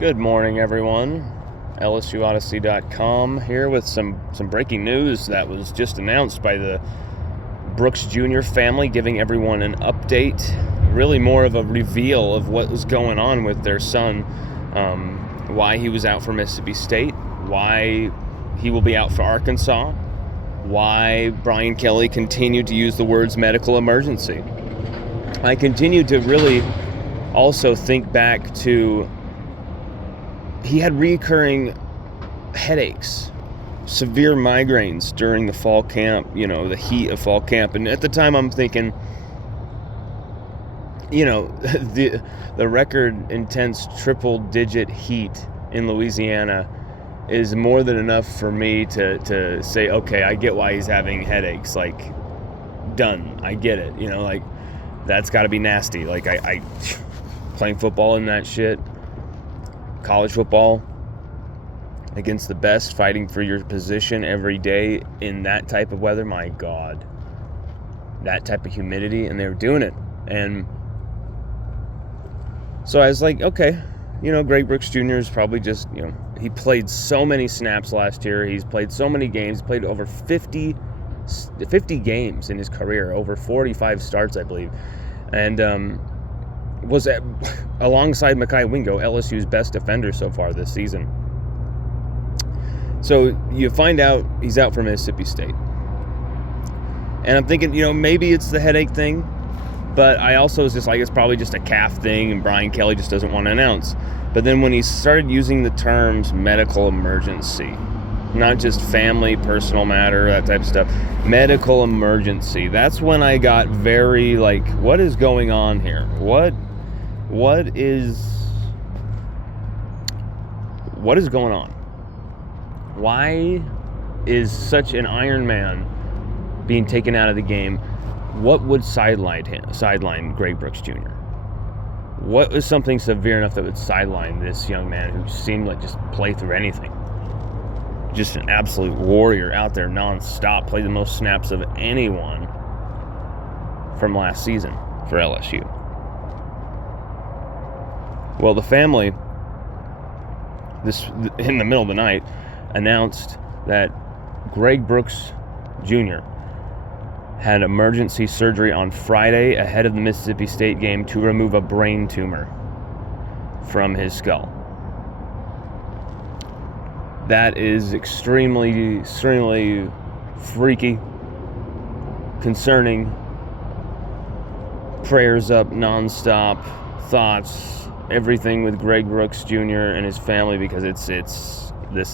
Good morning, everyone. LSUODYSSEY.COM here with some breaking news that was just announced by the Brooks Jr. family, giving everyone an update, really more of a reveal of what was going on with their son, why he was out for Mississippi State, why he will be out for Arkansas, why Brian Kelly continued to use the words medical emergency. I continue to really also think back to he had recurring headaches, severe migraines during the fall camp, the heat of fall camp. And at the time I'm thinking, the record intense triple-digit heat in Louisiana is more than enough for me to say, okay, I get why he's having headaches. Like, done. I get it. That's got to be nasty. Like, I playing football in that shit, college football, against the best, fighting for your position every day in that type of weather, my God. That type of humidity, and they were doing it. And so I was like, okay, Greg Brooks Jr. is probably just, he played so many snaps last year. He's played so many games, played over 50 games in his career, over 45 starts, I believe. And was alongside Mekhi Wingo, LSU's best defender so far this season. So you find out he's out for Mississippi State. And I'm thinking, maybe it's the headache thing, but I also was just like, it's probably just a calf thing and Brian Kelly just doesn't want to announce. But then when he started using the terms medical emergency, not just family, personal matter, that type of stuff, medical emergency, that's when I got very like, what is going on here? What is going on? Why is such an Iron Man being taken out of the game? What would sideline Greg Brooks Jr.? What is something severe enough that would sideline this young man who seemed like just play through anything? Just an absolute warrior out there nonstop, played the most snaps of anyone from last season for LSU. Well, the family, in the middle of the night, announced that Greg Brooks Jr. had emergency surgery on Friday ahead of the Mississippi State game to remove a brain tumor from his skull. That is extremely, extremely freaky, concerning. Prayers up nonstop, thoughts, everything with Greg Brooks Jr. and his family, because this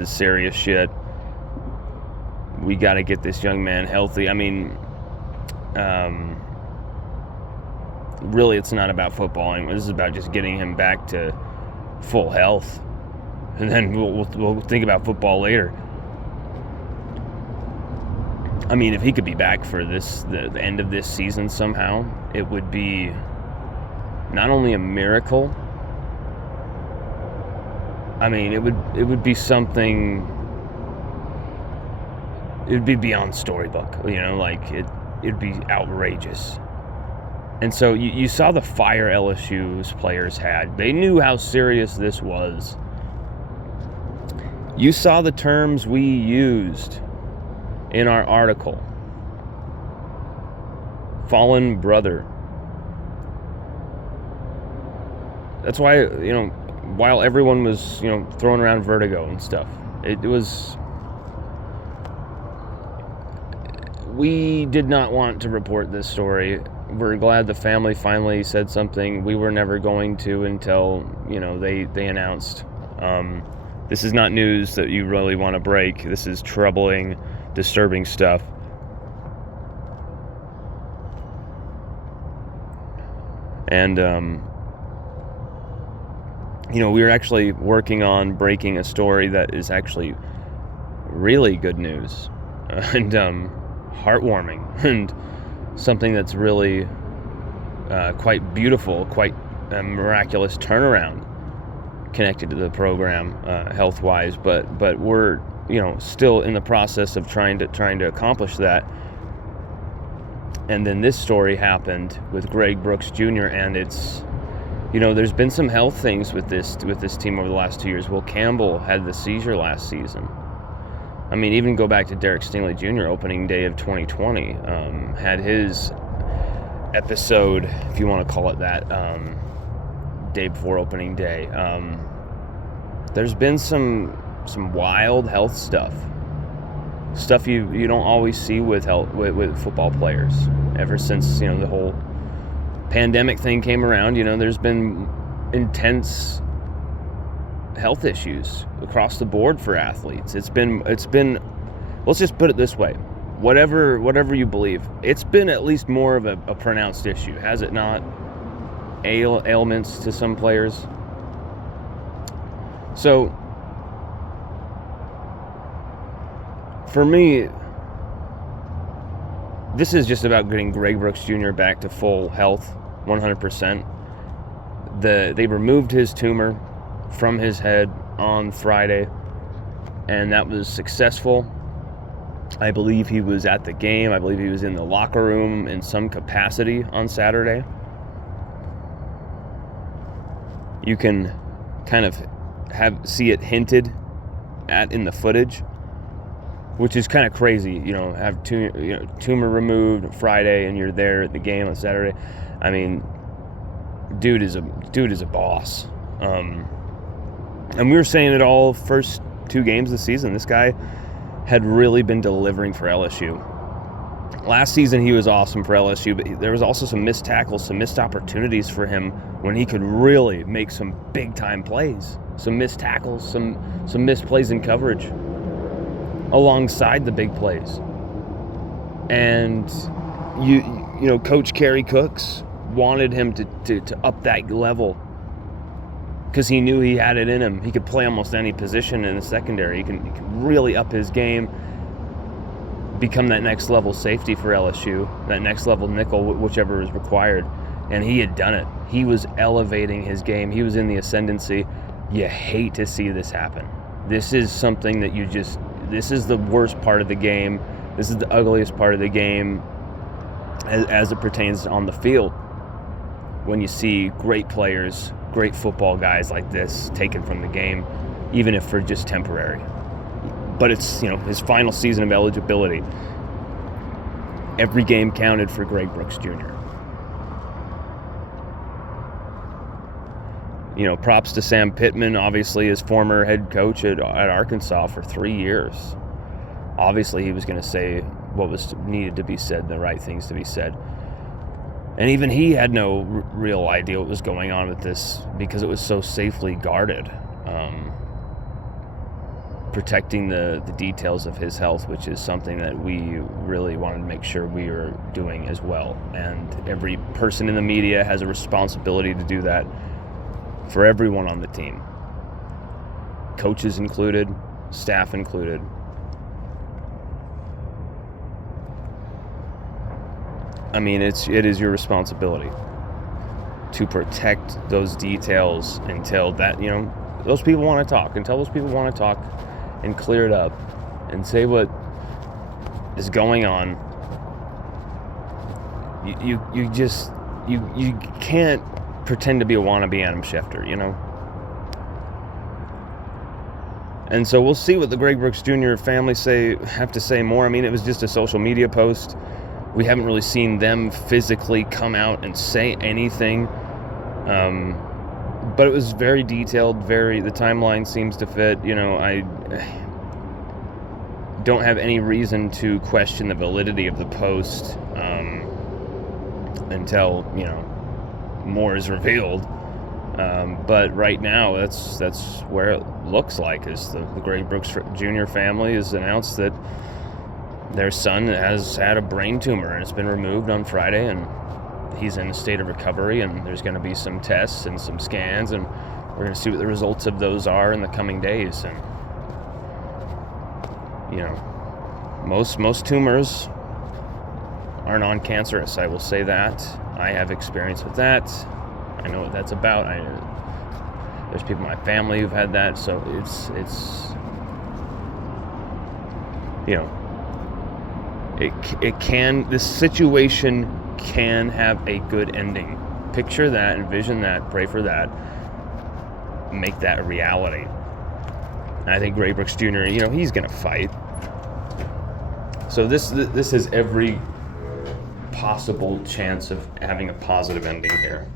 is serious shit. We got to get this young man healthy. I mean, really, it's not about football anymore. This is about just getting him back to full health, and then we'll think about football later. I mean, if he could be back for the end of this season somehow, it would be not only a miracle. I mean, it would be something. It would be beyond storybook, it'd be outrageous. And so you saw the fire LSU's players had. They knew how serious this was. You saw the terms we used in our article. Fallen brother. That's why, while everyone was, throwing around vertigo and stuff, we did not want to report this story. We're glad the family finally said something. We were never going to until, they announced. This is not news that you really want to break. This is troubling, disturbing stuff. And, we were actually working on breaking a story that is actually really good news and heartwarming, and something that's really quite beautiful, quite a miraculous turnaround connected to the program health-wise. But we're still in the process of trying to accomplish that. And then this story happened with Greg Brooks Jr., and There's been some health things with this team over the last 2 years. Will Campbell had the seizure last season. I mean, even go back to Derek Stingley Jr. opening day of 2020, had his episode, if you want to call it that, day before opening day. There's been some wild health stuff you don't always see with football players. Ever since the whole pandemic thing came around, there's been intense health issues across the board for athletes. It's been let's just put it this way, whatever you believe, it's been at least more of a pronounced issue, has it not? Ailments to some players. So for me, this is just about getting Greg Brooks Jr. back to full health, 100%. They removed his tumor from his head on Friday, and that was successful. I believe he was at the game. I believe he was in the locker room in some capacity on Saturday. You can kind of see it hinted at in the footage, which is kind of crazy. Have tumor removed Friday, and you're there at the game on Saturday. I mean, dude is a boss. And we were saying it all first 2 games of the season. This guy had really been delivering for LSU. Last season he was awesome for LSU, but there was also some missed tackles, some missed opportunities for him when he could really make some big time plays. Some missed tackles, some missed plays in coverage alongside the big plays. And Coach Kerry Cooks wanted him to up that level because he knew he had it in him. He could play almost any position in the secondary. He can really up his game, become that next level safety for LSU, that next level nickel, whichever is required. And he had done it. He was elevating his game. He was in the ascendancy. You hate to see this happen. This is something that this is the worst part of the game. This is the ugliest part of the game as it pertains on the field. When you see great players, great football guys like this taken from the game, even if for just temporary. But it's, his final season of eligibility. Every game counted for Greg Brooks Jr. Props to Sam Pittman, obviously his former head coach at Arkansas for 3 years. Obviously he was going to say what was needed to be said, the right things to be said. And even he had no real idea what was going on with this because it was so safely guarded. Protecting the details of his health, which is something that we really wanted to make sure we were doing as well. And every person in the media has a responsibility to do that for everyone on the team. Coaches included, staff included. I mean, it is your responsibility to protect those details until that, those people want to talk. Until those people want to talk and clear it up and say what is going on. You can't pretend to be a wannabe Adam Schefter, And so we'll see what the Greg Brooks Jr. family have to say more. I mean, it was just a social media post. We haven't really seen them physically come out and say anything. But it was very detailed, the timeline seems to fit. I don't have any reason to question the validity of the post until, more is revealed. But right now, that's where it looks like, is the Greg Brooks Jr. family has announced that their son has had a brain tumor and it's been removed on Friday, and he's in a state of recovery, and there's going to be some tests and some scans, and we're going to see what the results of those are in the coming days. And most tumors are non-cancerous. I will say that. I have experience with that. I know what that's about. There's people in my family who've had that, so it's this situation can have a good ending. picture that, envision that, pray for that, make that a reality. And I think Ray Brooks Jr., he's going to fight. So this has every possible chance of having a positive ending here.